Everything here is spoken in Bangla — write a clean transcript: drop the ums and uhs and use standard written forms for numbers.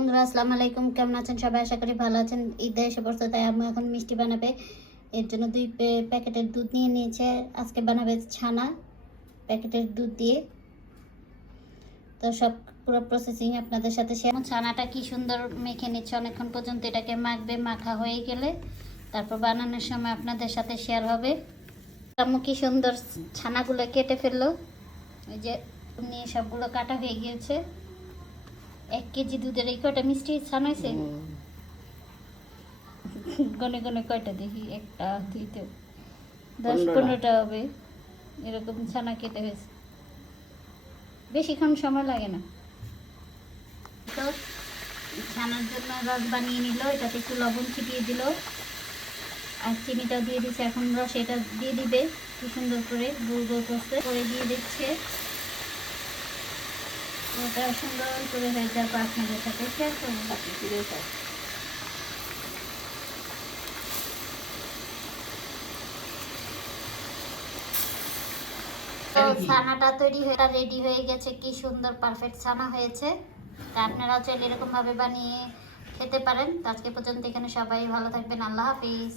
বন্ধুরা, আসসালামু আলাইকুম। কেমন আছেন সবাই? আশা করি ভালো আছেন। ঈদে এসে পড়ছে, তাই আম্মু এখন মিষ্টি বানাবে। এর জন্য 2 প্যাকেটের দুধ নিয়ে নিয়েছে। আজকে বানাবে ছানা প্যাকেটের দুধ দিয়ে। তো সব পুরো প্রসেসিং আপনাদের সাথে শেয়ার। ছানাটা কি সুন্দর মেখে নিচ্ছে অনেকক্ষণ পর্যন্ত। এটাকে মাখবে, মাখা হয়ে গেলে তারপর বানানোর সময় আপনাদের সাথে শেয়ার হবে। আম্মু কি সুন্দর ছানাগুলো কেটে ফেললো। ওই যে নিয়ে সবগুলো কাটা হয়ে গিয়েছে। 1 কেজি দুধের এই কয়টা মিষ্টি ছানা হয়েছে? গনে গনে কয়টা দেখি? 1টা 2টা 10-15টা হবে এরকম ছানা কেটে হয়েছে। বেশিক্ষণ সময় লাগে না। তো ছানার জন্য রস বানিয়ে নিল, এটাতে একটু লবণ ছিটিয়ে দিল আর চিনিটাও দিয়ে দিচ্ছে। এখন রস এটা দিয়ে দিবে কি সুন্দর করে গোল গোল করে দিয়ে দিচ্ছে। ওটা সুন্দর করে হয়ে যাওয়ার পর আপনাদের সাথে শেয়ার করবো। তো ছানাটা রেডি হয়ে গেছে। কি সুন্দর পারফেক্ট ছানা হয়েছে। তা আপনারাও চাইলে এরকম ভাবে বানিয়ে খেতে পারেন। তো আজকে পর্যন্ত এখানে সবাই ভালো থাকবেন। আল্লাহ হাফিজ।